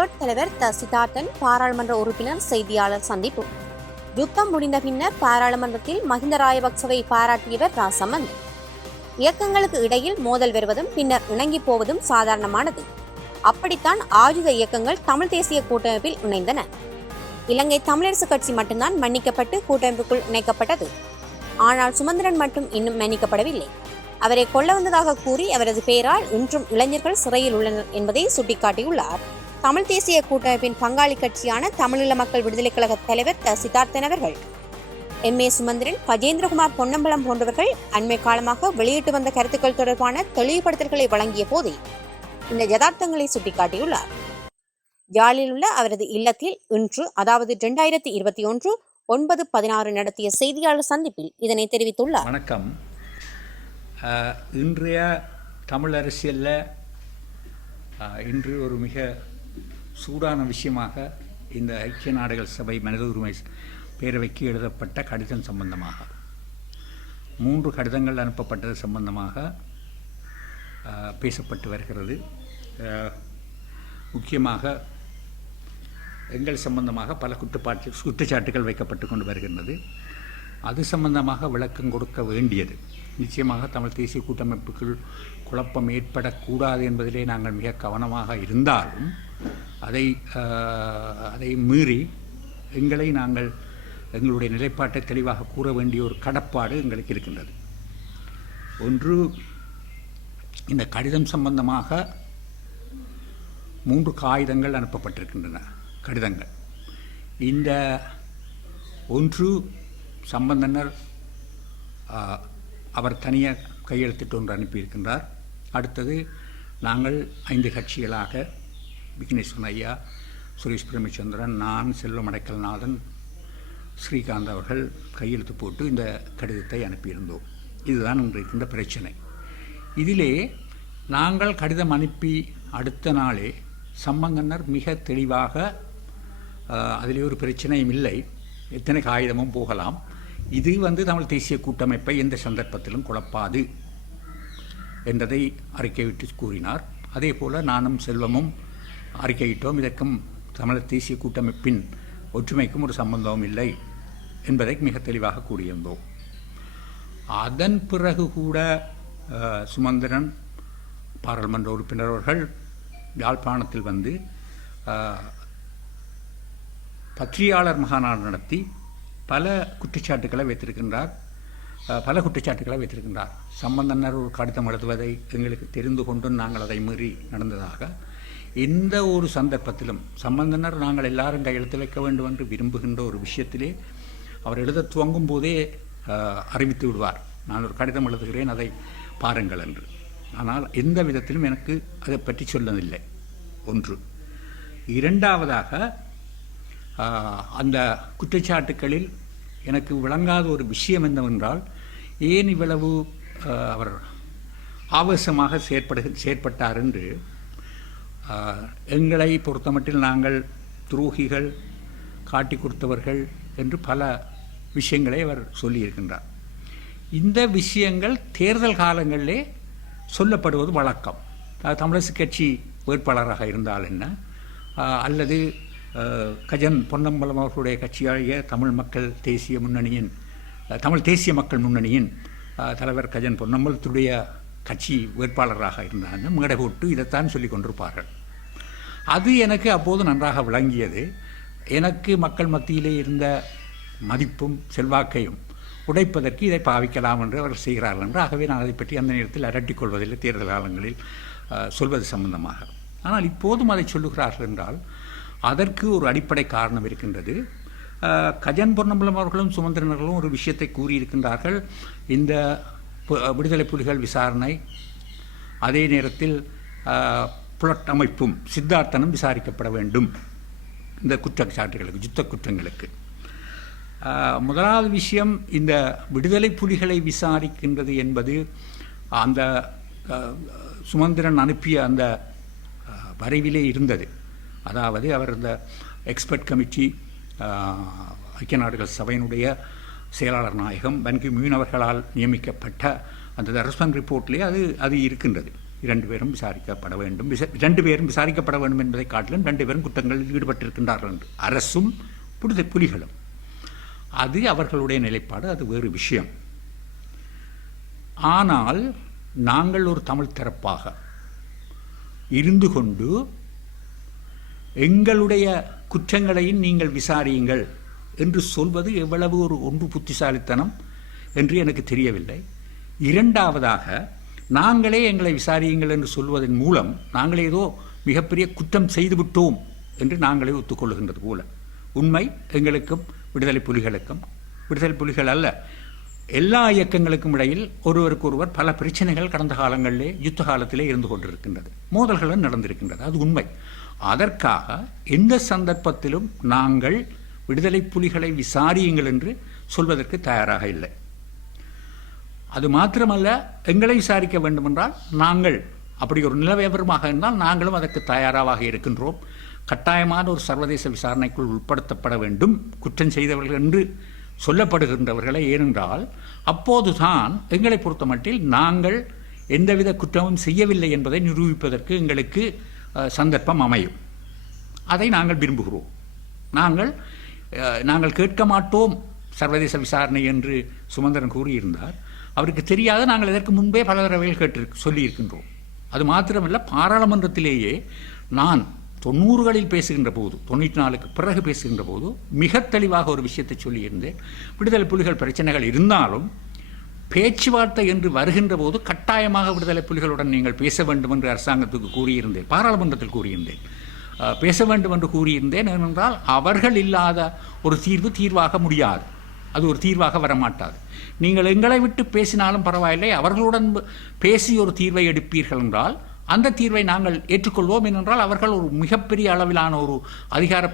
புலோட் தலைவர் சித்தார்த்தன் பாராளுமன்ற உறுப்பினர் செய்தியாளர் சந்திப்பு. யுத்தம் முடிந்த பின்னர் பாராளுமன்றத்தில் மஹிந்த ராஜபக்சவை பாராட்டியவர் ராசமந்த். இயக்கங்களுக்கு இடையில் மோதல் வருவதும் பின்னர் இணங்கி போவதும் சாதாரணமானது. அப்படித்தான் ஆயுத இயக்கங்கள் தமிழ் தேசிய கூட்டமைப்பில் இணைந்தன. இலங்கை தமிழரசு கட்சி மட்டும்தான் மன்னிக்கப்பட்டு கூட்டமைப்புக்குள் இணைக்கப்பட்டது. ஆனால் சுமந்திரன் மட்டும் இன்னும் மன்னிக்கப்படவில்லை. அவரை கொல்ல வந்ததாக கூறி அவரது பெயரால் இன்றும் இளைஞர்கள் சிறையில் உள்ளனர் என்பதை சுட்டிக்காட்டியுள்ளார். தமிழ் தேசிய கூட்டமைப்பின் பங்காளி கட்சியான தமிழீழ மக்கள் விடுதலை கழக தலைவர் சித்தார்த்தன் அவர்கள், எம். ஏ. சுமந்திரன், கஜேந்திரகுமார் பொன்னம்பலம் போன்றவர்கள் அண்மை காலமாக வெளியிட்டு வந்த கருத்துக்கள் தொடர்பான தெளிவுபடுத்தல்களை வழங்கிய போதே இந்த யதார்த்தங்களை சுட்டிக்காட்டியுள்ளார். யாழில் உள்ள அவரது இல்லத்தில் இன்று, அதாவது 2021 9/16 நடத்திய செய்தியாளர் சந்திப்பில் இதனை தெரிவித்துள்ளார். வணக்கம். இன்றைய தமிழ் அரசியலில் இன்று ஒரு மிக சூடான விஷயமாக இந்த ஐக்கிய நாடுகள் சபை மனித உரிமை பேரவைக்கு எழுதப்பட்ட கடிதம் சம்பந்தமாக 3 கடிதங்கள் அனுப்பப்பட்டது சம்பந்தமாக பேசப்பட்டு வருகிறது. முக்கியமாக எங்கள் சம்பந்தமாக பல குற்றச்சாட்டுகள் வைக்கப்பட்டு கொண்டு வருகின்றது. அது சம்பந்தமாக விளக்கம் கொடுக்க வேண்டியது. நிச்சயமாக தமிழ் தேசிய கூட்டமைப்புக்குள் குழப்பம் ஏற்படக்கூடாது என்பதிலே நாங்கள் மிக கவனமாக இருந்தாலும் அதை மீறி எங்களுடைய நிலைப்பாட்டை தெளிவாக கூற வேண்டிய ஒரு கடப்பாடு எங்களுக்கு இருக்கின்றது. ஒன்று, இந்த கடிதம் சம்பந்தமாக 3 காகிதங்கள் அனுப்பப்பட்டிருக்கின்றன. கடிதங்கள் இந்த ஒன்று சம்பந்தனர் அவர் தனியாக கையெழுத்திட்டு ஒன்று அனுப்பியிருக்கின்றார். அடுத்தது நாங்கள் 5 கட்சிகளாக விக்னேஸ்வரன் ஐயா, சுரேஷ் பிரேமச்சந்திரன், நான், செல்வம் அடைக்கல்நாதன், ஸ்ரீகாந்த் அவர்கள் கையெழுத்து போட்டு இந்த கடிதத்தை அனுப்பியிருந்தோம். இதுதான் இன்றைக்கு இந்த பிரச்சனை. இதிலே நாங்கள் கடிதம் அனுப்பி அடுத்த நாளே சம்பந்தனர் மிக தெளிவாக அதிலே ஒரு பிரச்சனையும் இல்லை, எத்தனை காகிதமும் போகலாம், இது தமிழ் தேசிய கூட்டமைப்பை எந்த சந்தர்ப்பத்திலும் குழப்பாது என்றதை அறிக்கையிட்டு கூறினார். அதே போல் நானும் செல்வமும் அறிக்கையிட்டோம், இதற்கும் தமிழ் தேசிய கூட்டமைப்பின் ஒற்றுமைக்கும் ஒரு சம்பந்தமும் இல்லை என்பதை மிக தெளிவாக கூறியிருந்தோம். அதன் பிறகு கூட சுமந்திரன் பாராளுமன்ற உறுப்பினர் அவர்கள் யாழ்ப்பாணத்தில் வந்து பத்திரிகையாளர் மகாநாடு நடத்தி பல குற்றச்சாட்டுக்களை வைத்திருக்கின்றார். சம்பந்தனர் ஒரு கடிதம் எழுதுவதை எங்களுக்கு தெரிந்து கொண்டும் நாங்கள் அதை மீறி நடந்ததாக எந்த ஒரு சந்தர்ப்பத்திலும் சம்பந்தனர் நாங்கள் எல்லாரும் கையெழுத்து வைக்க வேண்டும் என்று விரும்புகின்ற ஒரு விஷயத்திலே அவர் எழுத துவங்கும் போதே அறிவித்து விடுவார், நான் ஒரு கடிதம் எழுதுகிறேன், அதை பாருங்கள் என்று. ஆனால் எந்த விதத்திலும் எனக்கு அதை பற்றி சொல்லவில்லை. ஒன்று. இரண்டாவதாக, அந்த குற்றச்சாட்டுக்களில் எனக்கு விளங்காத ஒரு விஷயம் என்னவென்றால், ஏன் இவ்வளவு அவர் ஆவேசமாக செயற்பட்டார் என்று. எங்களை பொறுத்தமட்டில் நாங்கள் துரோகிகள், காட்டி கொடுத்தவர்கள் என்று பல விஷயங்களை அவர் சொல்லியிருக்கின்றார். இந்த விஷயங்கள் தேர்தல் காலங்களிலே சொல்லப்படுவது வழக்கம். தமிழரசு கட்சி வேட்பாளராக இருந்தால் என்ன, அல்லது கஜன் பொன்னம்பலம் அவர்களுடைய கட்சியாகிய தமிழ் தேசிய மக்கள் முன்னணியின் தலைவர் கஜன் பொன்னம்பலத்துடைய கட்சி வேட்பாளராக இருந்தாங்க, மேடை போட்டு இதைத்தான் சொல்லி கொண்டிருப்பார்கள். அது எனக்கு அப்போது நன்றாக விளங்கியது. எனக்கு மக்கள் மத்தியிலே இருந்த மதிப்பும் செல்வாக்கையும் உடைப்பதற்கு இதை பாவிக்கலாம் என்று அவர் செய்கிறார்கள் என்று. ஆகவே நான் அதை பற்றி அந்த நேரத்தில் அரட்டிக் கொள்வதில்லை, தேர்தல் காலங்களில் சொல்வது சம்பந்தமாக. ஆனால் இப்போதும் அதை சொல்லுகிறார்கள் என்றால் அதற்கு ஒரு அடிப்படை காரணம் இருக்கின்றது. கஜன் பொன்னம்பலம் அவர்களும் சுமந்திரனர்களும் ஒரு விஷயத்தை கூறியிருக்கின்றார்கள். இந்த விடுதலை புலிகள் விசாரணை, அதே நேரத்தில் புலட் அமைப்பும் சித்தார்த்தனும் விசாரிக்கப்பட வேண்டும் இந்த குற்றச்சாட்டுகளுக்கு, யுத்த குற்றங்களுக்கு. முதலாவது விஷயம், இந்த விடுதலை புலிகளை விசாரிக்கின்றது என்பது அந்த சுமந்திரன் அனுப்பிய அந்த வரைவிலே இருந்தது. அதாவது அவர் இந்த எக்ஸ்பர்ட் கமிட்டி, ஐக்கிய நாடுகள் சபையினுடைய செயலாளர் நாயகம் பன் கி மூன் அவர்களால் நியமிக்கப்பட்ட அந்த ரெஸ்பான்ஸ் ரிப்போர்ட்லேயே அது இருக்கின்றது. 2 பேரும் விசாரிக்கப்பட வேண்டும். 2 பேரும் விசாரிக்கப்பட வேண்டும் என்பதை காட்டிலும் 2 பேரும் குற்றங்களில் ஈடுபட்டிருக்கின்றார்கள் என்று அரசும் புலிகளும். அது அவர்களுடைய நிலைப்பாடு, அது வேறு விஷயம். ஆனால் நாங்கள் ஒரு தமிழ் தரப்பாக இருந்து கொண்டு எங்களுடைய குற்றங்களையும் நீங்கள் விசாரியுங்கள் என்று சொல்வது எவ்வளவு ஒன்று புத்திசாலித்தனம் என்று எனக்கு தெரியவில்லை. இரண்டாவதாக, நாங்களே எங்களை விசாரியுங்கள் என்று சொல்வதன் மூலம் நாங்களே ஏதோ மிகப்பெரிய குற்றம் செய்துவிட்டோம் என்று நாங்களே ஒத்துக்கொள்கின்றது போல. உண்மை எங்களுக்கும் விடுதலை புலிகள் அல்ல, எல்லா இயக்கங்களுக்கும் இடையில் ஒருவருக்கொருவர் பல பிரச்சனைகள் கடந்த காலங்களிலே யுத்த காலத்திலே இருந்து கொண்டிருக்கின்றது, மோதல்களும் நடந்திருக்கின்றது, அது உண்மை. அதற்காக எந்த சந்தர்ப்பத்திலும் நாங்கள் விடுதலை புலிகளை விசாரியுங்கள் என்று சொல்வதற்கு தயாராக இல்லை. அது மாத்திரமல்ல, எங்களை விசாரிக்க வேண்டுமென்றால் நாங்கள் அப்படி ஒரு நிலவரமாக இருந்தால் நாங்களும் அதற்கு தயாராக இருக்கின்றோம். கட்டாயமான ஒரு சர்வதேச விசாரணைக்குள் உட்படுத்தப்பட வேண்டும் குற்றம் செய்தவர்கள் என்று சொல்லப்படுகின்றவர்களை. ஏனென்றால் அப்போதுதான் எங்களை பொறுத்தமட்டில் நாங்கள் எந்தவித குற்றமும் செய்யவில்லை என்பதை நிரூபிப்பதற்கு எங்களுக்கு சந்தர்ப்பம் அமையும். அதை நாங்கள் விரும்புகிறோம். நாங்கள் கேட்க மாட்டோம் சர்வதேச விசாரணை என்று சுமந்திரன் கூறியிருந்தார். அவருக்கு தெரியாத நாங்கள் இதற்கு முன்பே பல தடவைகள் சொல்லியிருக்கின்றோம். அது மாத்திரமல்ல, பாராளுமன்றத்திலேயே நான் 90களில் பேசுகின்ற போது, 94க்கு பிறகு பேசுகின்ற போது மிக தெளிவாக ஒரு விஷயத்தை சொல்லியிருந்தேன். விடுதலை புலிகள் பிரச்சனைகள் இருந்தாலும் பேச்சுவார்த்தை என்று வருகின்ற போது கட்டாயமாக விடுதலை புலிகளுடன் நீங்கள் பேச வேண்டும் என்று அரசாங்கத்துக்கு கூறியிருந்தேன், பாராளுமன்றத்தில் கூறியிருந்தேன். பேச வேண்டும் என்று கூறியிருந்தேன். ஏனென்றால் அவர்கள் இல்லாத ஒரு தீர்வாக முடியாது, அது ஒரு தீர்வாக வரமாட்டாது. நீங்கள் எங்களை விட்டு பேசினாலும் பரவாயில்லை, அவர்களுடன் பேசி ஒரு தீர்வை எடுப்பீர்கள் என்றால் அந்த தீர்வை நாங்கள் ஏற்றுக்கொள்வோம். ஏனென்றால் அவர்கள் ஒரு மிகப்பெரிய அளவிலான ஒரு அதிகார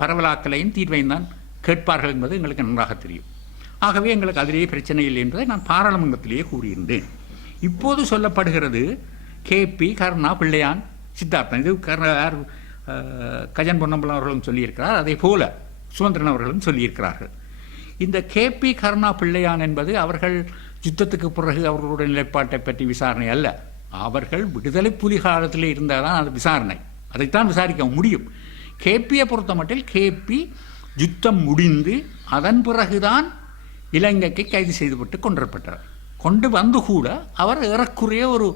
பரவலாக்கலையும் தீர்வையும் தான் கேட்பார்கள் என்பது எங்களுக்கு நன்றாக தெரியும். ஆகவே எங்களுக்கு அதிலேயே பிரச்சனை இல்லை என்பதை நான் பாராளுமன்றத்திலேயே கூறியிருந்தேன். இப்போது சொல்லப்படுகிறது KP கருணா, பிள்ளையான், சித்தார்த்தன். இது கஜன் பொன்னம்பலம் அவர்களும் சொல்லியிருக்கிறார், அதே போல சுமந்திரன் அவர்களும் சொல்லியிருக்கிறார்கள். இந்த KP கருணா, பிள்ளையான் என்பது அவர்கள் யுத்தத்துக்கு பிறகு அவர்களுடைய நிலைப்பாட்டை பற்றி விசாரணை அல்ல. அவர்கள் விடுதலை புலி காலத்தில் இருந்தால் தான் அது விசாரணை, அதைத்தான் விசாரிக்க முடியும். KPயை பொறுத்த மட்டில் KP யுத்தம் முடிந்து அதன் பிறகுதான் இலங்கைக்கு கைது செய்துவிட்டு கொண்டுவரப்பட்டார். கொண்டு வந்து கூட அவர் ஏறக்குறைய ஒரு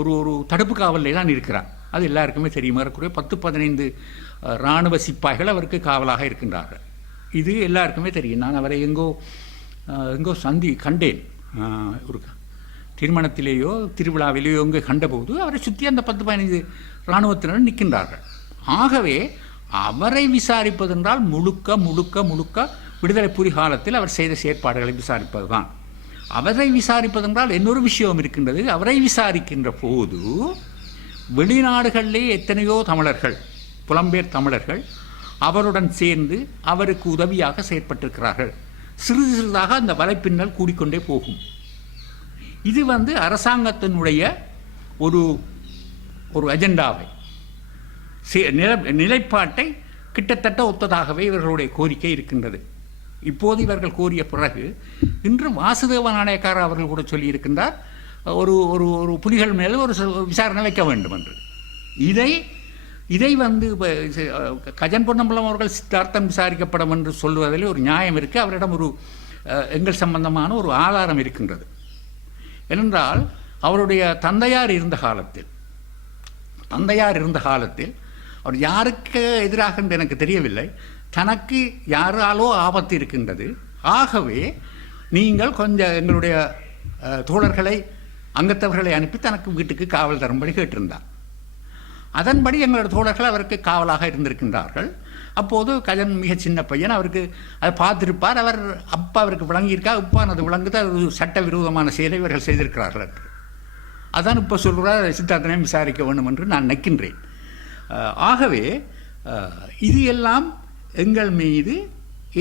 ஒரு தடுப்பு காவலில் தான் இருக்கிறார். அது எல்லாருக்குமே தெரியும். ஏறக்குறைய 10-15 இராணுவ சிப்பாய்கள் அவருக்கு காவலாக இருக்கின்றார்கள். இது எல்லாருக்குமே தெரியும். நான் அவரை எங்கோ கண்டேன். ஒரு திருமணத்திலேயோ திருவிழாவிலேயோ எங்கே கண்டபோது அவரை சுற்றி அந்த 10-15 இராணுவத்தினர் நிற்கின்றார்கள். ஆகவே அவரை விசாரிப்பதென்றால் முழுக்க முழுக்க முழுக்க விடுதலை புலி காலத்தில் அவர் செய்த செயற்பாடுகளை விசாரிப்பது தான். அவரை விசாரிப்பதென்றால் இன்னொரு விஷயம் இருக்கின்றது. அவரை விசாரிக்கின்ற போது வெளிநாடுகளிலே எத்தனையோ தமிழர்கள், புலம்பெயர் தமிழர்கள் அவருடன் சேர்ந்து அவருக்கு உதவியாக செயற்பட்டிருக்கிறார்கள். சிறிது சிறிதாக அந்த வலைப்பின்னல் கூடிக்கொண்டே போகும். இது அரசாங்கத்தினுடைய ஒரு அஜெண்டாவை, நிலைப்பாட்டை கிட்டத்தட்ட ஒத்ததாகவே இவர்களுடைய கோரிக்கை இருக்கின்றது. இப்போது இவர்கள் கோரிய பிறகு இன்று வாசுதேவ நாணயக்கார அவர்கள் கூட சொல்லியிருக்கின்றார், ஒரு புலிகள் மேலே ஒரு விசாரணை வைக்க வேண்டும் என்று. இதை கஜன் பொன்னம்பலம் அவர்கள் சித்தார்த்தம் விசாரிக்கப்படும் என்று சொல்வதில் ஒரு நியாயம் இருக்குது. அவரிடம் எங்கள் சம்பந்தமான ஒரு ஆதாரம் இருக்கின்றது. ஏனென்றால் அவருடைய தந்தையார் இருந்த காலத்தில் அவர் யாருக்கு எதிராக என்று எனக்கு தெரியவில்லை, தனக்கு யாராலோ ஆபத்து இருக்கின்றது, ஆகவே நீங்கள் கொஞ்சம் எங்களுடைய தோழர்களை, அங்கத்தவர்களை அனுப்பி தனக்கு வீட்டுக்கு காவல் தரும்படி கேட்டிருந்தார். அதன்படி எங்களுடைய தோழர்கள் அவருக்கு காவலாக இருந்திருக்கின்றார்கள். அப்போது கஜன் மிக சின்ன பையன், அவருக்கு அதை பார்த்திருப்பார். அவர் அப்பா அவருக்கு விளங்கியிருக்கா, உப்பான் அது விளங்குது, அது ஒரு சட்ட விரோதமான செயலை இவர்கள் செய்திருக்கிறார்கள். அதான் இப்போ சொல்கிறார், சித்தார்த்தனையும் விசாரிக்க வேண்டும் என்று நான் நினைக்கின்றேன். ஆகவே இது எல்லாம் எங்கள் மீது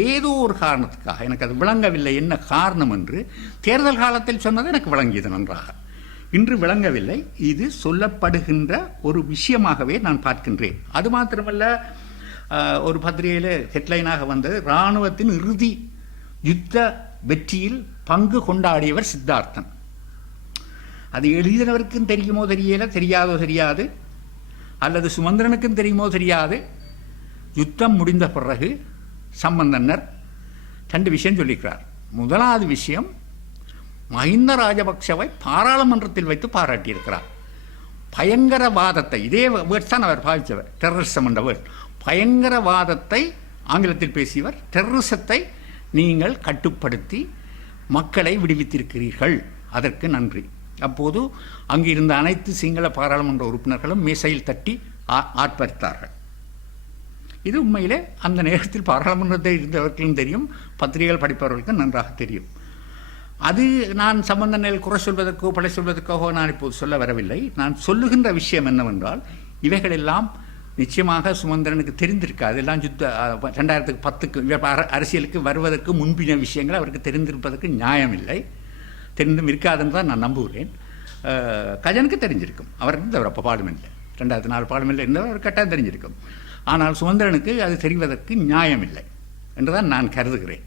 ஏதோ ஒரு காரணத்துக்காக, எனக்கு அது விளங்கவில்லை என்ன காரணம் என்று தேர்தல் காலத்தில் சொன்னது எனக்கு விளங்கியது நன்றாக. இன்று விளங்கவில்லை. இது சொல்லப்படுகின்ற ஒரு விஷயமாகவே நான் பார்க்கின்றேன். அது மாத்திரமல்ல, ஒரு பத்திரிகையில் ஹெட்லைனாக வந்தது, இராணுவத்தின் இறுதி யுத்த வெற்றியில் பங்கு கொண்டாடியவர் சித்தார்த்தன். அது எழுதினவருக்கும் தெரியுமோ தெரியல, தெரியாதோ தெரியாது, அல்லது சுமந்திரனுக்கும் தெரியுமோ தெரியாது. யுத்தம் முடிந்த பிறகு சம்பந்தனர் 2 விஷயம் சொல்லியிருக்கிறார். முதலாவது விஷயம், மஹிந்த ராஜபக்சவை பாராளுமன்றத்தில் வைத்து பாராட்டியிருக்கிறார். பயங்கரவாதத்தை, இதே வேர்ட்ஸ் தான் அவர் பாவித்தவர், டெரரிசம் என்ற வேர்ட். பயங்கரவாதத்தை ஆங்கிலத்தில் பேசியவர், டெரரிசத்தை நீங்கள் கட்டுப்படுத்தி மக்களை விடுவித்திருக்கிறீர்கள், அதற்கு நன்றி. அப்போது அங்கு இருந்த அனைத்து சிங்கள பாராளுமன்ற உறுப்பினர்களும் மேசையில் தட்டி ஆர்ப்பரித்தார்கள். இது உண்மையிலே அந்த நேரத்தில் பாராளுமன்றத்தில் இருந்தவர்களும் தெரியும், பத்திரிகைகள் படிப்பவர்களுக்கும் நன்றாக தெரியும். அது நான் சம்பந்தனில் குறை சொல்வதற்கோ பழை சொல்வதற்கோ நான் இப்போது சொல்ல வரவில்லை. நான் சொல்லுகின்ற விஷயம் என்னவென்றால், இவைகளெல்லாம் நிச்சயமாக சுமந்திரனுக்கு தெரிந்திருக்காது. எல்லாம் 2010 அரசியலுக்கு வருவதற்கு முன்பின விஷயங்கள் அவருக்கு தெரிந்திருப்பதற்கு நியாயமில்லை. தெரிந்தும் இருக்காதுன்னு தான் நான் நம்புகிறேன். கஜனுக்கு தெரிஞ்சிருக்கும், அவர் இருந்தவர் அப்போ பார்லிமெண்ட்டில், 2004 பார்லிமெண்ட்டில் இருந்தவர், அவர் கட்டாயம் தெரிஞ்சிருக்கும். ஆனால் சுமந்திரனுக்கு அது தெரிவதற்கு நியாயமில்லை என்றுதான் நான் கருதுகிறேன்.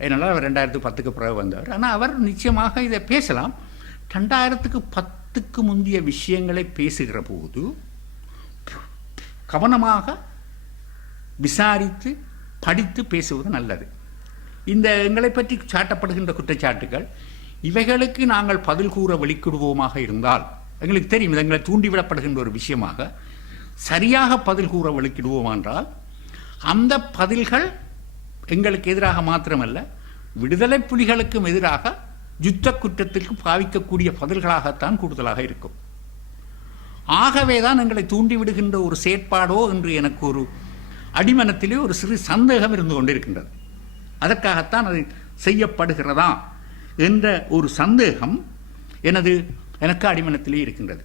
அதனால் அவர் 2010க்கு பிறகு வந்தவர். ஆனால் அவர் நிச்சயமாக இதை பேசலாம். 2010க்கு முந்தைய விஷயங்களை பேசுகிற போது கவனமாக விசாரித்து படித்து பேசுவது நல்லது. இந்த எங்களை பற்றி சாட்டப்படுகின்ற குற்றச்சாட்டுகள், இவைகளுக்கு நாங்கள் பதில் கூற வெளிக்கிடுவோமாக இருந்தால், எங்களுக்கு தெரியும் எங்களை தூண்டிவிடப்படுகின்ற ஒரு விஷயமாக சரியாக பதில் கூற வெளிக்கிடுவோம் என்றால், அந்த பதில்கள் எங்களுக்கு எதிராக மாத்திரமல்ல, விடுதலை புலிகளுக்கும் எதிராக யுத்த குற்றத்திற்கு பாவிக்கக்கூடிய பதில்களாகத்தான் கூடுதலாக இருக்கும். ஆகவே தான் எங்களை தூண்டிவிடுகின்ற ஒரு செயற்பாடோ என்று எனக்கு ஒரு அடிமனத்திலே ஒரு சிறு சந்தேகம் இருந்து கொண்டிருக்கின்றது. அதற்காகத்தான் அது செய்யப்படுகிறதா என்ற ஒரு சந்தேகம் எனக்கு அடிமனத்திலே இருக்கின்றது.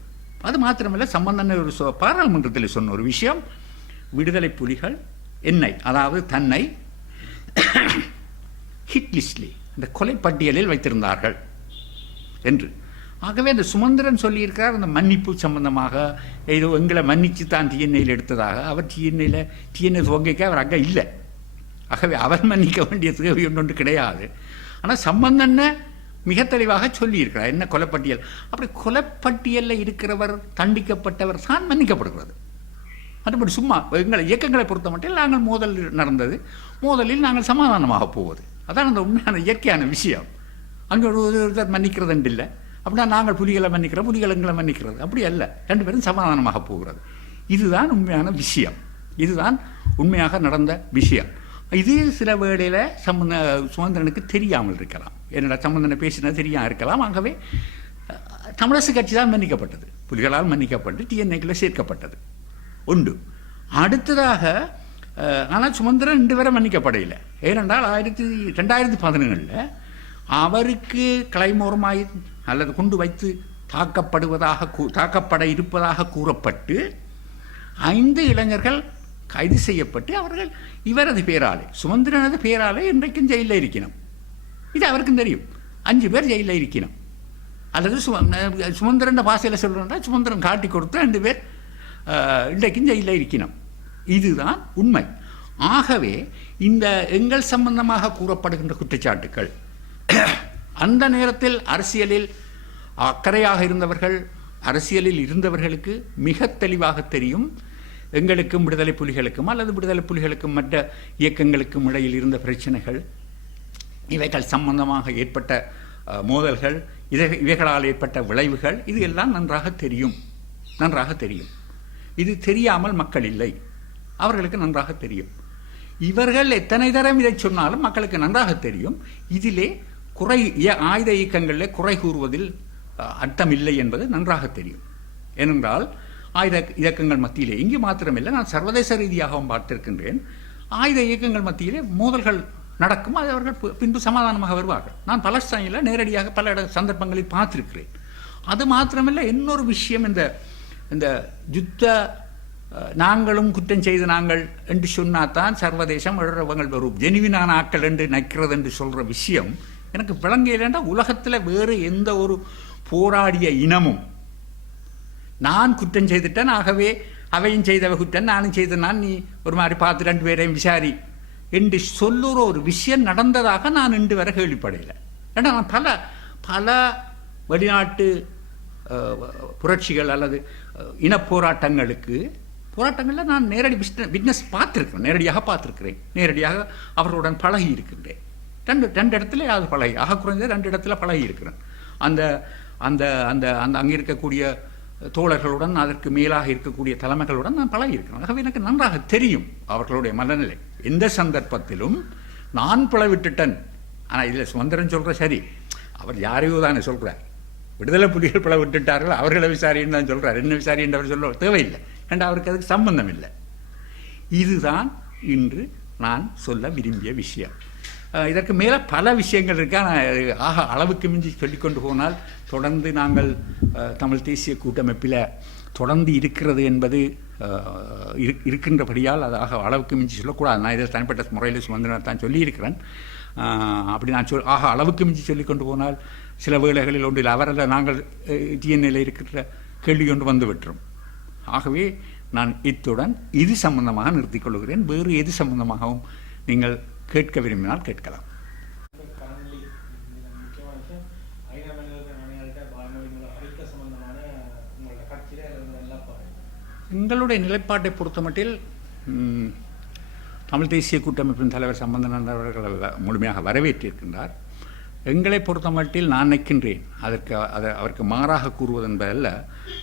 அது மாத்திரமல்ல, சம்பந்தன் ஒரு பாராளுமன்றத்தில் சொன்ன ஒரு விஷயம், விடுதலை புலிகள் என்னை, அதாவது தன்னை ஹிட் லிஸ்ட்லி, இந்த கொலை பட்டியலில் வைத்திருந்தார்கள் என்று. ஆகவே அந்த சுமந்திரன் சொல்லியிருக்கிறார், அந்த மன்னிப்பு சம்பந்தமாக ஏதோ எங்களை மன்னிச்சு தான் டிஎன்ஏயில் எடுத்ததாக. அவர் டிஎன்ஏ துவங்கிக்க அவர் அங்கே இல்லை. ஆகவே அவர் மன்னிக்க வேண்டிய தேவை ஒன்று கிடையாது. ஆனால் சம்பந்தனை மிக தெளிவாக சொல்லியிருக்கிறார், என்ன கொலைப்பட்டியல். அப்படி கொலைப்பட்டியலில் இருக்கிறவர், தண்டிக்கப்பட்டவர் தான் மன்னிக்கப்படுகிறது. மற்றபடி சும்மா எங்களை இயக்கங்களை பொறுத்த மட்டும் நாங்கள் மோதல் நடந்தது, மோதலில் நாங்கள் சமாதானமாக போவது, அதான் அந்த உண்மையான இயற்கையான விஷயம். அங்கே ஒருத்தர் மன்னிக்கிறது என்று இல்லை. அப்படின்னா நாங்கள் புலிகளை மன்னிக்கிறோம், புலிகள் எங்களை மன்னிக்கிறது, அப்படி அல்ல. 2 பேரும் சமாதானமாக போகிறது. இதுதான் உண்மையான விஷயம், இதுதான் உண்மையாக நடந்த விஷயம். இது சில வேளையில் சுமந்திரனுக்கு தெரியாமல் இருக்கலாம், என்னடா சம்பந்தனை பேசினது தெரியாமல் இருக்கலாம். ஆகவே தமிழரசு கட்சி தான் மன்னிக்கப்பட்டது, புலிகளால் மன்னிக்கப்பட்டு டிஎன்ஏக்களை சேர்க்கப்பட்டது உண்டு. அடுத்ததாக ஆனால் சுமந்திரன் 2 பேரை மன்னிக்கப்படையில்லை. ஏனென்றால் 2017 அவருக்கு கிளைமோரமாய் அல்லது கொண்டு வைத்து தாக்கப்பட இருப்பதாக கூறப்பட்டு 5 இளைஞர்கள் கைது செய்யப்பட்டு அவர்கள் இவரது பேராலே, சுமந்திரனது பேராலே இன்றைக்கும் ஜெயிலில் இருக்கணும். இது அவருக்கும் தெரியும். 5 பேர் ஜெயிலில் இருக்கணும். அல்லது சுமந்திரன் பாசையில் சொல்கிறோன்னா சுமந்திரன் காட்டி கொடுத்து 2 பேர் இன்றைக்கும் ஜெயிலில் இருக்கணும். இதுதான் உண்மை. ஆகவே இந்த எங்கள் சம்பந்தமாக கூறப்படுகின்ற குற்றச்சாட்டுக்கள், அந்த நேரத்தில் அரசியலில் அக்கறையாக இருந்தவர்கள், அரசியலில் இருந்தவர்களுக்கு மிக தெளிவாக தெரியும், எங்களுக்கும் விடுதலை புலிகளுக்கும் அல்லது விடுதலை புலிகளுக்கும் மற்ற இயக்கங்களுக்கும் இடையில் இருந்த பிரச்சனைகள், இவைகள் சம்பந்தமாக ஏற்பட்ட மோதல்கள், இவைகளால் ஏற்பட்ட விளைவுகள், இது எல்லாம் நன்றாக தெரியும். இது தெரியாமல் மக்கள் இல்லை, அவர்களுக்கு நன்றாக தெரியும். இவர்கள் எத்தனை தரம் இதை சொன்னாலும் மக்களுக்கு நன்றாக தெரியும். இதிலே ஆயுத இயக்கங்களில் குறை கூறுவதில் அர்த்தமில்லை என்பது நன்றாக தெரியும். ஏனென்றால் ஆயுத இயக்கங்கள் மத்தியிலே, இங்கே மாத்திரமில்லை, நான் சர்வதேச ரீதியாகவும் பார்த்திருக்கின்றேன், ஆயுத இயக்கங்கள் மத்தியிலே மோதல்கள் நடக்கும், அது அவர்கள் பின்பு சமாதானமாக வருவார்கள். நான் பலஸ்தீனில் நேரடியாக பல சந்தர்ப்பங்களில் பார்த்திருக்கிறேன். அது மாத்திரமில்லை, இன்னொரு விஷயம், இந்த யுத்த நாங்களும் குற்றம் செய்து நாங்கள் என்று சொன்னாதான் சர்வதேசம் ஒரு ஜெனுவினான ஆக்கள் என்று நிற்கிறது என்று சொல்கிற விஷயம் எனக்கு விளங்கலைன்னா, உலகத்தில் வேறு எந்த ஒரு போராடிய இனமும் நான் குற்றம் செய்துட்டேன், ஆகவே அவையும் செய்தவ குற்றம், நானும் செய்தேன், நீ ஒரு மாதிரி பார்த்து 2 பேரையும் விசாரி என்று சொல்லுற ஒரு விஷயம் நடந்ததாக நான் இன்று வரை கேள்விப்படையில. ஏன்னா நான் பல வெளிநாட்டு புரட்சிகள் அல்லது போராட்டங்களில் நான் நேரடி விட்னஸ் பார்த்துருக்கிறேன், நேரடியாக பார்த்துருக்கிறேன், நேரடியாக அவர்களுடன் பழகி இருக்கின்றேன். ரெண்டு இடத்துல அது பழகி, குறைந்த 2 இடத்துல பழகி இருக்கிறேன். அந்த அந்த அந்த அந்த அங்கே இருக்கக்கூடிய தோழர்களுடன், அதற்கு மேலாக இருக்கக்கூடிய தலைமைகளுடன் நான் பழகியிருக்கிறேன். ஆகவே எனக்கு நன்றாக தெரியும் அவர்களுடைய மனநிலை. எந்த சந்தர்ப்பத்திலும் நான் பிளவிட்டுட்டேன். ஆனால் இதில் சுதந்திரன் சொல்கிற சரி, அவர் யாரையோ தானே சொல்கிறார். விடுதலை புலிகள் பிளவிட்டுட்டார்கள், அவர்களை விசாரின்னு தான் சொல்கிறார். என்ன விசாரின்னு அவர் சொல்ல தேவையில்லை, ஏன்னா அவருக்கு அதுக்கு சம்பந்தம் இல்லை. இதுதான் இன்று நான் சொல்ல விரும்பிய விஷயம். இதற்கு மேலே பல விஷயங்கள் இருக்கா. நான் அளவுக்கு மிஞ்சி சொல்லிக்கொண்டு போனால் தொடர்ந்து நாங்கள் தமிழ் தேசிய கூட்டமைப்பில் தொடர்ந்து இருக்கிறது என்பது இருக்கின்றபடியால் அதாக அளவுக்கு மிஞ்சி சொல்லக்கூடாது. நான் இதை தனிப்பட்ட முறையில் சுமந்திரன் தான் சொல்லியிருக்கிறேன். அப்படி நான் அளவுக்கு மிஞ்சி சொல்லிக்கொண்டு போனால் சில வேளைகளில் ஒன்றில் அவரில் நாங்கள் டிஎன்ஏல இருக்கிற கேள்வி கொண்டு வந்து விட்டுரும். ஆகவே நான் இத்துடன் இது சம்பந்தமாக நிறுத்திக் கொள்கிறேன். வேறு எது சம்பந்தமாகவும் நீங்கள் கேட்க விரும்பினால் கேட்கலாம். எங்களுடைய நிலைப்பாட்டை பொறுத்தமட்டில் தமிழ் தேசிய கூட்டமைப்பின் தலைவர் சம்பந்தன் அவர்கள் முழுமையாக வரவேற்றிருக்கின்றார். எங்களை பொறுத்தமட்டில் நான் நிற்கின்றேன். அவருக்கு மாறாக கூறுவது என்பதல்ல,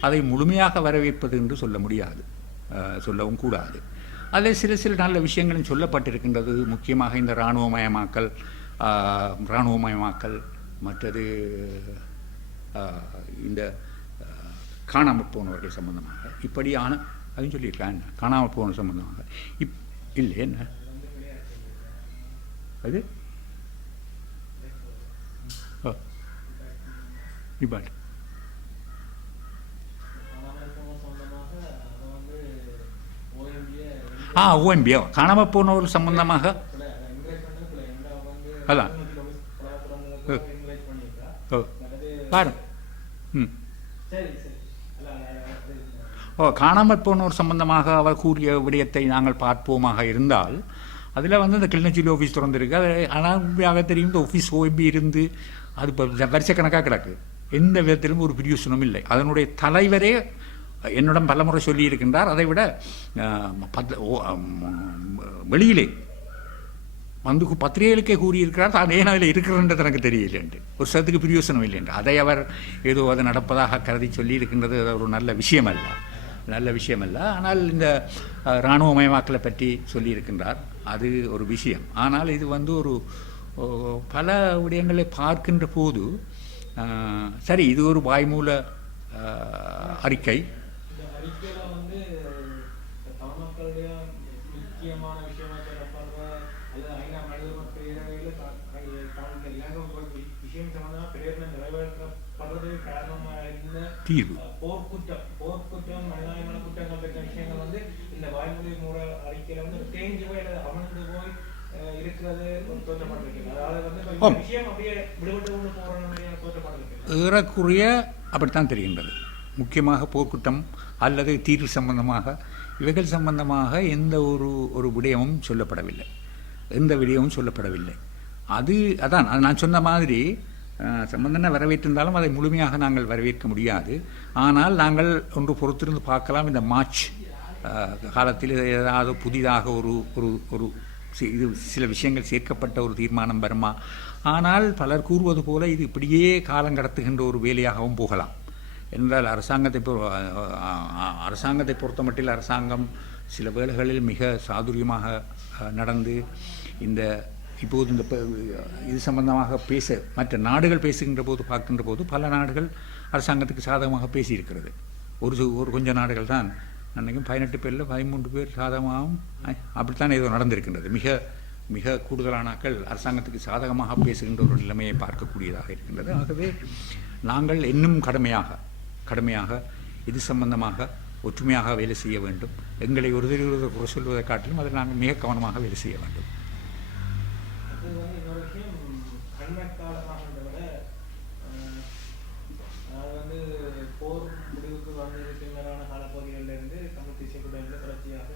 அதை முழுமையாக வரவேற்பது என்று சொல்ல முடியாது, சொல்லவும் கூடாது. அதில் சில நல்ல விஷயங்களும் சொல்லப்பட்டிருக்கின்றது. முக்கியமாக இந்த இராணுவமயமாக்கல், மற்றது இந்த காணாமல் போனவர்கள் சம்பந்தமாக, இப்படியான அதுவும் சொல்லியிருக்கேன். காணாமல் போன சம்பந்தமாக இல்லை என்ன அது இப்பாட்டு ஓஎம்பியோ காணாமல் போனவர்கள் சம்பந்தமாக அதான் பாருங்க. காணாமல் போனோர் சம்பந்தமாக அவர் கூறிய விடயத்தை நாங்கள் பார்ப்போமாக இருந்தால் அதில் இந்த கிளிநொச்சியில் ஆஃபீஸ் திறந்துருக்கு. அது ஆனால் தெரியும், இந்த ஆஃபீஸ் ஓஎம்பி இருந்து அது இப்போ வருஷக்கணக்காக கிடக்கு. எந்த விதத்திலும் ஒரு பிரயோசனமும் இல்லை. அதனுடைய தலைவரே என்னிடம் பலமுறை சொல்லியிருக்கின்றார். அதை விட வெளியிலே பத்திரிகைகளுக்கே கூறியிருக்கிறார், தான் ஏன் அதில் இருக்கிறன்றது எனக்கு தெரியலேன்ட்டு, ஒரு சத்துக்கு பிரயோசனம் இல்லை என்று. அதை அவர் ஏதோ அது நடப்பதாக கருதி சொல்லியிருக்கின்றது. அது ஒரு நல்ல விஷயம் அல்ல. ஆனால் இந்த இராணுவமயமாக்கலை பற்றி சொல்லியிருக்கின்றார், அது ஒரு விஷயம். ஆனால் இது ஒரு பல விடயங்களை பார்க்கின்ற போது சரி, இது ஒரு வாய்மூல அறிக்கை. தீர்வு போர்க்குற்றம் மனிதாயமான குற்றங்கள் பற்றிய விஷயங்கள் இந்த வாய்மொழி மூல அறிக்கையில தேஞ்சு போய் அமர்ந்து போய் இருக்கிறது தோற்றப்பட்டிருக்கு. அதாவது விஷயம் அப்படியே விடுபட்டு கொண்டு போற தோற்றப்பட்டிருக்கு. ஏறக்குறைய அப்படித்தான் தெரிகின்றது. முக்கியமாக போர்க்குற்றம் அல்லது தீர்வு சம்பந்தமாக, இவைகள் சம்பந்தமாக எந்த ஒரு விடயமும் சொல்லப்படவில்லை. அதான் நான் சொன்ன மாதிரி சம்பந்தனை வரவேற்றிருந்தாலும் அதை முழுமையாக நாங்கள் வரவேற்க முடியாது. ஆனால் நாங்கள் ஒன்று பொறுத்திருந்து பார்க்கலாம். இந்த மார்ச் காலத்தில் ஏதாவது புதிதாக ஒரு இது சில விஷயங்கள் சேர்க்கப்பட்ட ஒரு தீர்மானம் வருமா? ஆனால் பலர் கூறுவது போல இது இப்படியே காலம் கடத்துகின்ற ஒரு வேலையாகவும் போகலாம். என்றால் அரசாங்கத்தை பொறுத்தமட்டில் அரசாங்கம் சில வேளைகளில் மிக சாதுரியமாக நடந்து இப்போது இது சம்பந்தமாக மற்ற நாடுகள் பேசுகின்ற போது பார்க்கின்ற போது பல நாடுகள் அரசாங்கத்துக்கு சாதகமாக பேசியிருக்கிறது. ஒரு கொஞ்சம் நாடுகள் தான் அன்றைக்கும் 18 பேரில் 13 பேர் சாதகமாகவும் அப்படித்தான் ஏதோ நடந்திருக்கின்றது. மிக மிக கூடுதலானாக்கள் அரசாங்கத்துக்கு சாதகமாக பேசுகின்ற ஒரு நிலைமையை பார்க்கக்கூடியதாக இருக்கின்றது. ஆகவே நாங்கள் இன்னும் கடுமையாக இது சம்பந்தமாக ஒற்றுமையாக வேலை செய்ய வேண்டும். எங்களை ஒருவர் குறை சொல்வதை காட்டிலும் அதில் நாங்கள் மிக கவனமாக வேலை செய்ய வேண்டும். போர் முடிவுக்கு வந்ததுக்கு மேலான காலப்பகுதிகளிலிருந்து தமிழ் தேசிய கூட்டமைப்பில் தொடர்ச்சியாக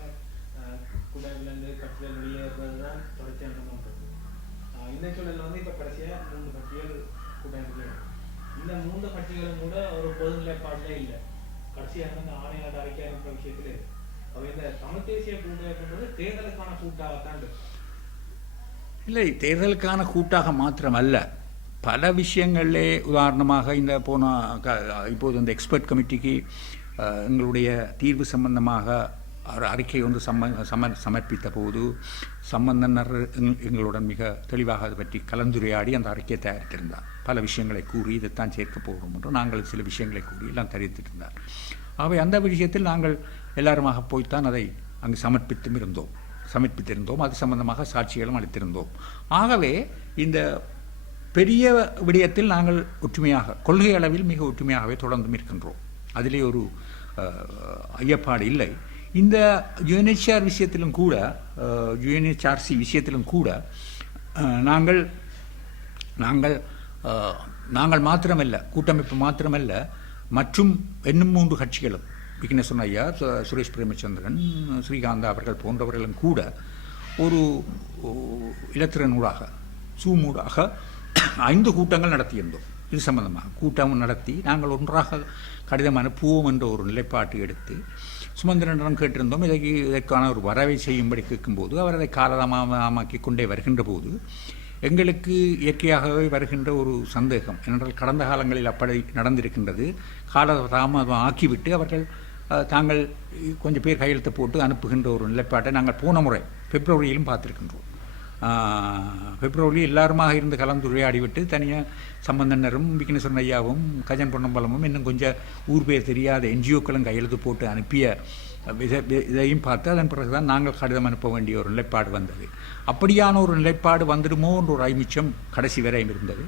கூட்டமைப்பிலிருந்து கட்சிகள் வெளியேறுவது தான் தொடர்ச்சியாக நடந்தது. இந்த சூழலில் இப்போ கடைசியாக 3 கட்சிகள் கூட்டமைப்பில் இந்த மூன்று கட்சிகளும் கூட ஒரு பொதுநிலைப்பாட்டிலே இல்லை. கடைசியாக அந்த ஆணையாளர் அறிக்கை அனுப்புற விஷயத்திலே அவை இந்த தமிழ் தேசிய கூட்டமைப்புன்றது தேர்தலுக்கான கூட்டாகத்தான் இருக்கு. இல்லை, தேர்தலுக்கான கூட்டாக மாத்திரமல்ல, பல விஷயங்களிலே உதாரணமாக இந்த இப்போது இந்த எக்ஸ்பர்ட் கமிட்டிக்கு எங்களுடைய தீர்வு சம்பந்தமாக ஒரு அறிக்கை ஒன்று சமர்ப்பித்த போது சம்பந்தனர் எங்களுடன் மிக தெளிவாக அதை பற்றி கலந்துரையாடி அந்த அறிக்கையை தயாரித்திருந்தார். பல விஷயங்களை கூறி இதைத்தான் சேர்க்க போகிறோம் என்று நாங்கள் சில விஷயங்களை கூறி எல்லாம் தெரிவித்திருந்தார். ஆகவே அந்த விஷயத்தில் நாங்கள் எல்லாருமாக போய்த்தான் அதை அங்கு சமர்ப்பித்திருந்தோம். அது சம்பந்தமாக சாட்சிகளும் அளித்திருந்தோம். ஆகவே இந்த பெரிய விடயத்தில் நாங்கள் ஒற்றுமையாக, கொள்கை அளவில் மிக ஒற்றுமையாகவே தொடர்ந்தும் இருக்கின்றோம். அதிலே ஒரு ஐயப்பாடு இல்லை. இந்த யுஎன்ஹெச்ஆர் விஷயத்திலும் கூட, யுஎன்ஹெச்ஆர்சி விஷயத்திலும் கூட நாங்கள் நாங்கள் மாத்திரமல்ல, கூட்டமைப்பு மாத்திரமல்ல, மற்றும் இன்னும் 3 கட்சிகளும், விக்னேஸ்வரன் ஐயா, சுரேஷ் பிரேமச்சந்திரன், ஸ்ரீகாந்தா அவர்கள் போன்றவர்களும் கூட ஒரு இலத்திரனூடாக சூமூடாக 5 கூட்டங்கள் நடத்தியிருந்தோம். இது சம்பந்தமாக கூட்டம் நடத்தி நாங்கள் ஒன்றாக கடிதம் அனுப்புவோம் என்ற ஒரு நிலைப்பாட்டு எடுத்து சுமந்திரனிடம் கேட்டிருந்தோம். இதற்கான ஒரு வரவை செய்யும்படி கேட்கும்போது அவர் அதை காலதாமமாக்கி கொண்டே வருகின்ற போது எங்களுக்கு இயற்கையாகவே வருகின்ற ஒரு சந்தேகம், ஏனென்றால் கடந்த காலங்களில் அப்படி நடந்திருக்கின்றது. காலதாமதம் ஆக்கிவிட்டு அவர்கள் தாங்கள் கொஞ்சம் பேர் கையெழுத்து போட்டு அனுப்புகின்ற ஒரு நிலைப்பாட்டை நாங்கள் போன முறை பிப்ரவரியிலும் பார்த்துருக்கின்றோம். பிப்ரவரி எல்லாருமாக இருந்து கலந்துரையாடிவிட்டு தனியாக சம்பந்தனரும் விக்னேஸ்வரன் ஐயாவும் கஜன் பொன்னம்பலமும் இன்னும் கொஞ்சம் ஊர் பேர் தெரியாத என்ஜிஓக்களும் கையெழுத்து போட்டு அனுப்பிய இதையும் பார்த்து அதன் பிறகுதான் நாங்கள் கடிதம் அனுப்ப வேண்டிய ஒரு நிலைப்பாடு வந்தது. அப்படியான ஒரு நிலைப்பாடு வந்துடுமோ என்ற ஒரு ஐமிச்சம் கடைசி வரையும் இருந்தது.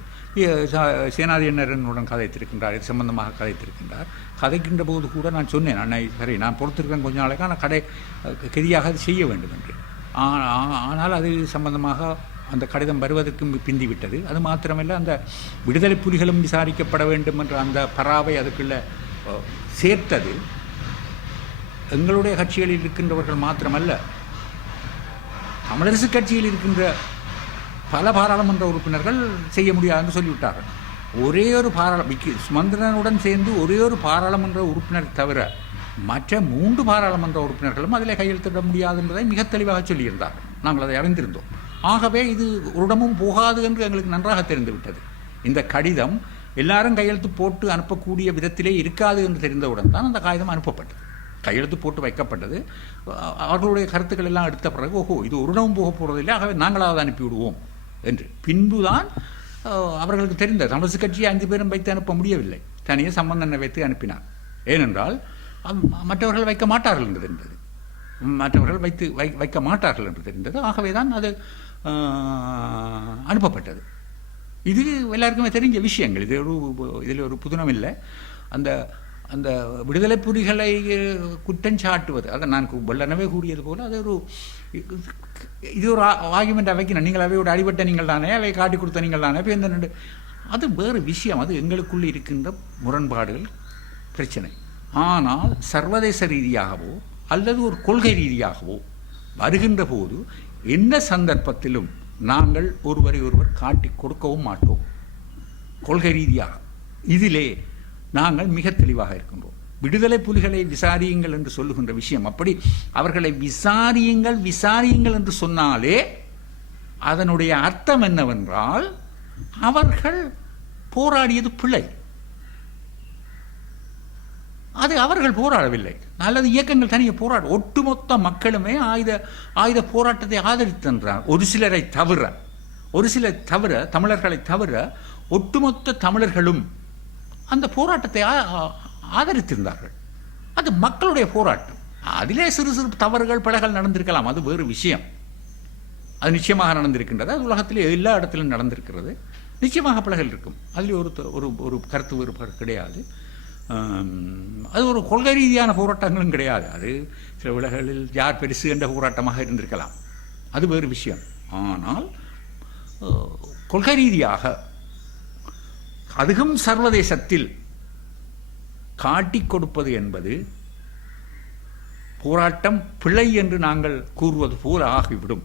சேனாதியனருடன் கதைத்திருக்கின்றார், இது சம்பந்தமாக கதைத்திருக்கின்றார். கதைக்கின்ற போது கூட நான் சொன்னேன், சரி நான் பொறுத்திருக்கேன் கொஞ்ச நாளைக்கு, ஆனால் கெதியாக அது செய்ய வேண்டும் என்று. ஆனால் அது சம்பந்தமாக அந்த கடிதம் வருவதற்கும் பிந்திவிட்டது. அது மாத்திரமல்ல, அந்த விடுதலை புலிகளும் விசாரிக்கப்பட வேண்டும் என்ற அந்த பராவை அதுக்குள்ள சேர்த்தது எங்களுடைய கட்சிகளில் இருக்கின்றவர்கள் மாத்திரமல்ல, தமிழரசு கட்சியில் இருக்கின்ற பல பாராளுமன்ற உறுப்பினர்கள் செய்ய முடியாதுன்னு சொல்லிவிட்டார்கள். ஒரே ஒரு சுமந்திரனுடன் சேர்ந்து ஒரே ஒரு பாராளுமன்ற உறுப்பினர் தவிர மற்ற 3 பாராளுமன்ற உறுப்பினர்களும் அதில் கையெழுத்திட முடியாது என்பதை மிக தெளிவாக சொல்லியிருந்தார்கள். நாங்கள் அதை அறிந்திருந்தோம். ஆகவே இது ஒரு இடமும் போகாது என்று எங்களுக்கு நன்றாக தெரிந்துவிட்டது. இந்த கடிதம் எல்லாரும் கையெழுத்து போட்டு அனுப்பக்கூடிய விதத்திலே இருக்காது என்று தெரிந்தவுடன் தான் அந்த காகிதம் அனுப்பப்பட்டது, கையெழுத்து போட்டு வைக்கப்பட்டது. அவர்களுடைய கருத்துக்கள் எல்லாம் எடுத்த பிறகு ஓஹோ இது ஒரு இடமும் போக போகிறதில்லை, ஆகவே நாங்களாவது அனுப்பிவிடுவோம் என்று பின்புதான் அவர்களுக்கு தெரிந்த தமிழரசு கட்சியை 5 பேரும் வைத்து அனுப்ப முடியவில்லை, தனியே சம்பந்தனை வைத்து அனுப்பினார். ஏனென்றால் மற்றவர்கள் வைக்க மாட்டார்கள் என்று தெரிந்தது, மற்றவர்கள் வைக்க மாட்டார்கள் என்று தெரிந்தது. ஆகவே தான் அது அனுப்பப்பட்டது. இது எல்லாருக்குமே தெரிஞ்ச விஷயங்கள், இதில் ஒரு புதுனம் இல்லை. அந்த அந்த விடுதலை புலிகளை குற்றஞ்சாட்டுவது, அதை நான் வெள்ளனவே கூறியது போல் அது இது ஒரு ஆர்குமெண்ட் வைக்கணும். நீங்கள் அவையோட அடிபட்ட நீங்கள் தானே, அவை காட்டி கொடுத்த நீங்கள் தானே, இப்போ இந்த அது வேறு விஷயம். அது எங்களுக்குள்ளே இருக்கின்ற முரண்பாடுகள் பிரச்சனை. ஆனால் சர்வதேச ரீதியாகவோ அல்லது ஒரு கொள்கை ரீதியாகவோ வருகின்ற போது எந்த சந்தர்ப்பத்திலும் நாங்கள் ஒருவரை ஒருவர் காட்டி கொடுக்கவும் மாட்டோம். கொள்கை ரீதியாக இதிலே நாங்கள் மிக தெளிவாக இருக்கின்றோம். விடுதலை புலிகளை விசாரியுங்கள் என்று சொல்லுகின்ற விஷயம், அப்படி அவர்களை விசாரியுங்கள் என்று சொன்னாலே அதனுடைய அர்த்தம் என்னவென்றால் அவர்கள் போராடியது பிழை, அது அவர்கள் போராடவில்லை, அல்லது இயக்கங்கள் தனியே ஒட்டுமொத்த மக்களுமே ஆயுத போராட்டத்தை ஆதரித்தன்றார். ஒரு சிலரை தவிர தமிழர்களை தவிர ஒட்டுமொத்த தமிழர்களும் அந்த போராட்டத்தை ஆதரித்திருந்தார்கள். அது மக்களுடைய போராட்டம். அதிலே சிறு சிறு தவறுகள் பிழைகள் நடந்திருக்கலாம், அது வேறு விஷயம். அது நிச்சயமாக நடந்திருக்கின்றது, அது உலகத்திலே எல்லா இடத்திலும் நடந்திருக்கிறது. நிச்சயமாக பிழைகள் இருக்கும், அதில் ஒரு கருத்து வேறுபாடு கிடையாது. அது ஒரு கொள்கை ரீதியான போராட்டங்களும் கிடையாது. அது சில உலகளில் யார் பெருசு என்ற போராட்டமாக இருந்திருக்கலாம், அது வேறு விஷயம். ஆனால் கொள்கை ரீதியாக அதுவும் சர்வதேசத்தில் காட்டிக் கொடுப்பது என்பது போராட்டம் பிழை என்று நாங்கள் கூறுவது போல் ஆகிவிடும்.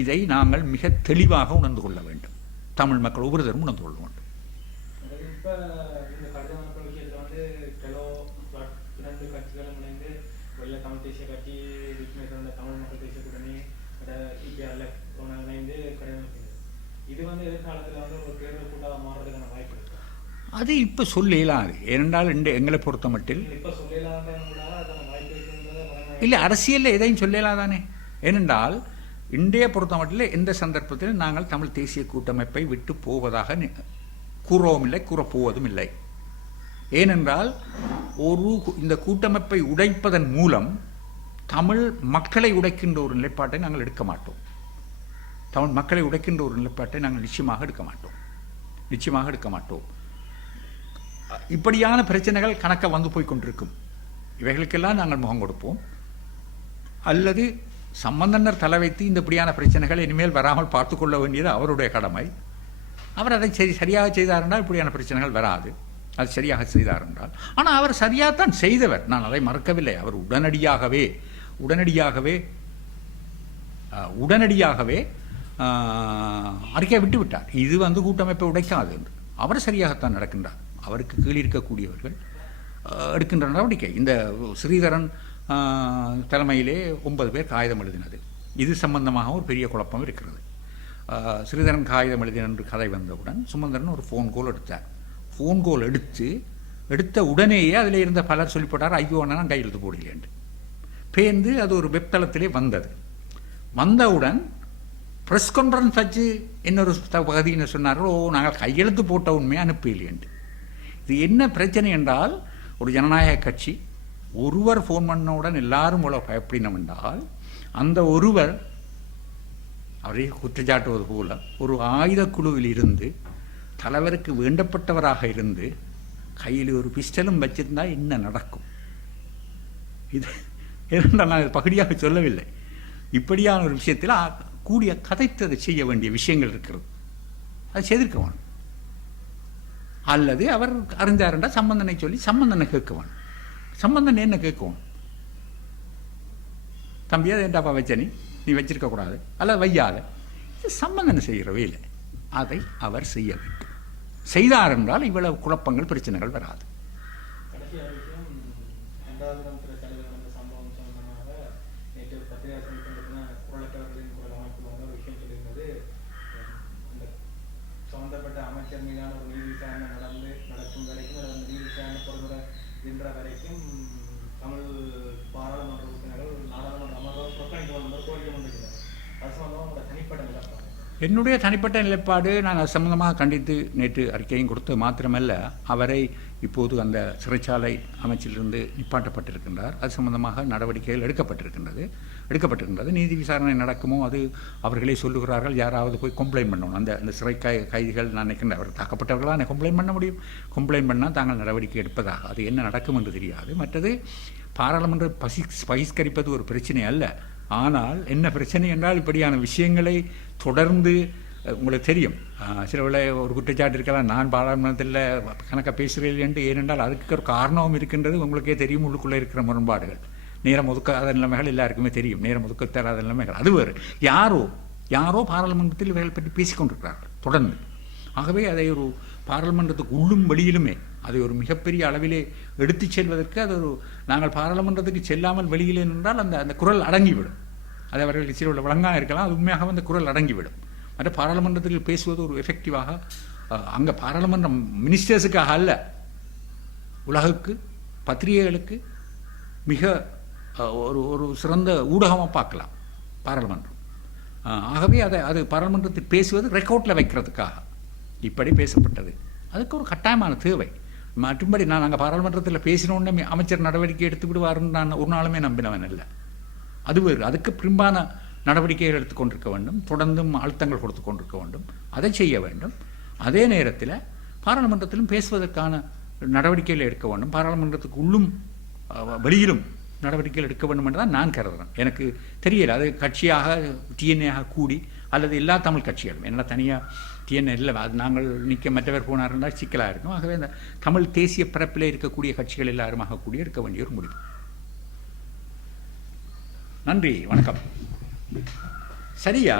இதை நாங்கள் மிக தெளிவாக உணர்ந்து கொள்ள வேண்டும். தமிழ் மக்கள் ஒவ்வொருத்தரும் உணர்ந்து கொள்ள வேண்டும். இப்போ இந்த கடிதம் அனுப்புற விஷயத்தில் வந்து டெலோ இரண்டு கட்சிகளும் இணைந்து வெளில தமிழ் தேசிய கட்சி விக்னேஸ்வரன் தமிழ் மக்கள் தேசிய கூட்டணி இபிஆர்ல இணைந்து கடிதம் அனுப்பினது. இது வந்து எதிர்காலத்தில் வந்து ஒரு தேர்தல் கூட்டாக மாறுறதுக்கான வாய்ப்பு இருக்கு. அது இப்போ சொல்லலாம். ஏனென்றால் எங்களை பொறுத்த மட்டில் இப்போ சொல்லலாம் கூட அதுக்கான வாய்ப்பு இருக்குன்றது இல்லை, அரசியலில் எதையும் சொல்லலாம் தானே. ஏனென்றால் இன்றைய பொறுத்த மட்டில் எந்த சந்தர்ப்பத்தில் நாங்கள் தமிழ் தேசிய கூட்டமைப்பை விட்டு போவதாக கூறவும் இல்லை, கூறப்போவதும் இல்லை. ஏனென்றால் இந்த கூட்டமைப்பை உடைப்பதன் மூலம் தமிழ் மக்களை உடைக்கின்ற ஒரு நிலைப்பாட்டை நாங்கள் எடுக்க மாட்டோம். தமிழ் மக்களை உடைக்கின்ற ஒரு நிலைப்பாட்டை நாங்கள் நிச்சயமாக எடுக்க மாட்டோம். இப்படியான பிரச்சனைகள் கணக்க வந்து போய் கொண்டிருக்கும். இவைகளுக்கெல்லாம் நாங்கள் முகம் கொடுப்போம். அல்லது சம்பந்தனர் தலை வைத்து இந்த இப்படியான பிரச்சனைகள் இனிமேல் வராமல் பார்த்து கொள்ள வேண்டியது அவருடைய கடமை. அவர் அதை சரியாக செய்தார் என்றால் இப்படியான பிரச்சனைகள் வராது. அது சரியாக செய்தார் என்றால், ஆனால் அவர் சரியாகத்தான் செய்தவர், நான் அதை மறக்கவில்லை. அவர் உடனடியாகவே அறிக்கை விட்டு விட்டார். இது வந்து கூட்டமைப்பை உடைக்காது என்று. அவர் சரியாகத்தான் நடக்கின்றார். அவருக்கு கீழ் இருக்கக்கூடியவர்கள் எடுக்கின்ற நடவடிக்கை. இந்த ஸ்ரீதரன் தலைமையிலே 9 பேர் காகிதம் எழுதினது, இது சம்பந்தமாக ஒரு பெரிய குழப்பம் இருக்கிறது. ஸ்ரீதரன் காகிதம் எழுதின என்று கதை வந்தவுடன் சுமந்திரன் ஒரு ஃபோன் கால் எடுத்தார். ஃபோன் கால் எடுத்த உடனேயே அதில் இருந்த பலர் சொல்லிப்பட்டார், ஐயோ நான் கையெழுத்து போடலேண்டு பேர்ந்து அது ஒரு வெப்தளத்திலே வந்தது. வந்தவுடன் ப்ரெஸ் கான்ஃபரன்ஸ் வச்சு இன்னொரு பகுதின்னு சொன்னார்கள், நாங்கள் கையெழுத்து போட்ட உண்மையை அனுப்பலையேண்டு. இது என்ன பிரச்சனை என்றால், ஒரு ஜனநாயக கட்சி ஒருவர் ஃபோன் பண்ணவுடன் எல்லாரும் போல பயப்படினோம் என்றால், அந்த ஒருவர் அவரை குற்றச்சாட்டுவது போல ஒரு ஆயுத குழுவில் இருந்து தலைவருக்கு வேண்டப்பட்டவராக இருந்து கையில் ஒரு பிஸ்டலும் வச்சிருந்தா என்ன நடக்கும்? இது ஏனென்றால் நான் பகுதியாக சொல்லவில்லை. இப்படியான ஒரு விஷயத்தில் கூடிய கதைத்ததை செய்ய வேண்டிய விஷயங்கள் இருக்கிறது. அதை செய்திருக்க வேணும். அல்லது அவர் அறிந்தார் என்றால் சம்பந்தனை சொல்லி சம்பந்தனை கேட்க வேணும். சம்பந்தன் என்ன கேட்கணும்? தம்பி அதை ஏன்டாப்பா வச்ச நீ வச்சிருக்க கூடாது, அல்லது வையாத. இது சம்பந்தனை செய்கிற வேலை. அதை அவர் செய்ய வேண்டும். செய்தார் என்றால் இவ்வளவு குழப்பங்கள் பிரச்சனைகள் வராது. சம்பந்தப்பட்ட அமைச்சர் மீதான ஒரு நீதி விசாரணை நடக்கும் வரைக்கும், நீதி விசாரணை பொறுக்கின்ற வரைக்கும் தமிழ் பாராளுமன்ற உறுப்பினர்கள் நாடாளுமன்ற அமர்வாக புறக்கணிக்க வேண்டும் கோரிக்கை கொண்டிருக்கிறார். அது சம்பந்தமாக உங்களோட தனிப்பட்ட நிலைப்பாடு? என்னுடைய தனிப்பட்ட நிலைப்பாடு, நான் அது சம்பந்தமாக கண்டித்து நேற்று அறிக்கையும் கொடுத்து மாத்திரமல்ல, அவரை இப்போது அந்த சிறைச்சாலை அமைச்சிலிருந்து நிப்பாட்டப்பட்டிருக்கின்றார். அது சம்பந்தமாக நடவடிக்கைகள் எடுக்கப்பட்டிருக்கின்றது. நீதி விசாரணை நடக்குமோ அது அவர்களே சொல்லுகிறார்கள். யாராவது போய் கம்ப்ளைண்ட் பண்ணணும். அந்த சிறை கைதிகள் நான் நினைக்கின்ற அவர் தாக்கப்பட்டவர்களாக கம்ப்ளைண்ட் பண்ண முடியும். கம்ப்ளைண்ட் பண்ணால் தாங்கள் நடவடிக்கை எடுப்பதாக. அது என்ன நடக்கும் என்று தெரியாது. மற்றது பாராளுமன்ற பகிஷ்கரிப்பது ஒரு பிரச்சனை அல்ல. ஆனால் என்ன பிரச்சனை என்றால், இப்படியான விஷயங்களை தொடர்ந்து உங்களுக்கு தெரியும், சில வேளை ஒரு குற்றச்சாட்டு இருக்கலாம், நான் பாராளுமன்றத்தில் கணக்காக பேசுகிறேன் என்று. ஏனென்றால் அதுக்கு ஒரு காரணமும் இருக்கின்றது. உங்களுக்கே தெரியும், உள்ளுக்குள்ளே இருக்கிற முரண்பாடுகள், நேரம் ஒதுக்காத நிலைமைகள் எல்லாருக்குமே தெரியும். நேரம் ஒதுக்க தராத நிலைமைகள் அது வேறு. யாரோ பாராளுமன்றத்தில் இவர்கள் பற்றி பேசிக்கொண்டிருக்கிறார்கள் தொடர்ந்து. ஆகவே அதை ஒரு பாராளுமன்றத்துக்கு உள்ளும் வெளியிலுமே அதை ஒரு மிகப்பெரிய அளவிலே எடுத்து செல்வதற்கு அது ஒரு, நாங்கள் பாராளுமன்றத்துக்கு செல்லாமல் வெளியிலே நின்றால் அந்த குரல் அடங்கிவிடும். அது அவர்களுக்கு சில வழங்காக இருக்கலாம், அது உண்மையாக அந்த குரல் அடங்கிவிடும். மற்ற பாராளுமன்றத்தில் பேசுவது ஒரு எஃபெக்டிவாக, அங்கே பாராளுமன்ற மினிஸ்டர்ஸுக்காக அல்ல, உலகுக்கு பத்திரிகைகளுக்கு மிக ஒரு சிறந்த ஊடகமாக பார்க்கலாம் பாராளுமன்றம். ஆகவே அது பாராளுமன்றத்தில் பேசுவது ரெக்கார்டில் வைக்கிறதுக்காக இப்படி பேசப்பட்டது. அதுக்கு ஒரு கட்டாயமான தேவை. மற்றும்படி நாங்கள் பாராளுமன்றத்தில் பேசினோன்னே அமைச்சர் நடவடிக்கை எடுத்து விடுவாருன்னு நான் ஒரு நாளுமே நம்பினவன் இல்லை. அது வேறு. அதுக்கு பின்பான நடவடிக்கைகள் எடுத்துக்கொண்டிருக்க வேண்டும், தொடர்ந்தும் அழுத்தங்கள் கொடுத்து கொண்டிருக்க வேண்டும், அதை செய்ய வேண்டும். அதே நேரத்தில் பாராளுமன்றத்திலும் பேசுவதற்கான நடவடிக்கைகள் எடுக்க வேண்டும். பாராளுமன்றத்துக்கு உள்ளும் வெளியிலும் நடவடிக்கைகள் எடுக்க வேண்டும் என்று தான் நான் கருதுகிறேன். எனக்கு தெரியல, அது கட்சியாக டிஎன்ஏயாக கூடி அல்லது எல்லா தமிழ் கட்சிகளும், என்ன தனியாக டிஎன்ஏ இல்லை, அது நாங்கள் நிற்க மற்றவர் போனார் என்றால் சிக்கலாக இருக்கும். ஆகவே இந்த தமிழ் தேசிய பரப்பில் இருக்கக்கூடிய கட்சிகள் எல்லாருமாக கூடி எடுக்க வேண்டிய ஒரு முடிவு. நன்றி, வணக்கம். சரியா?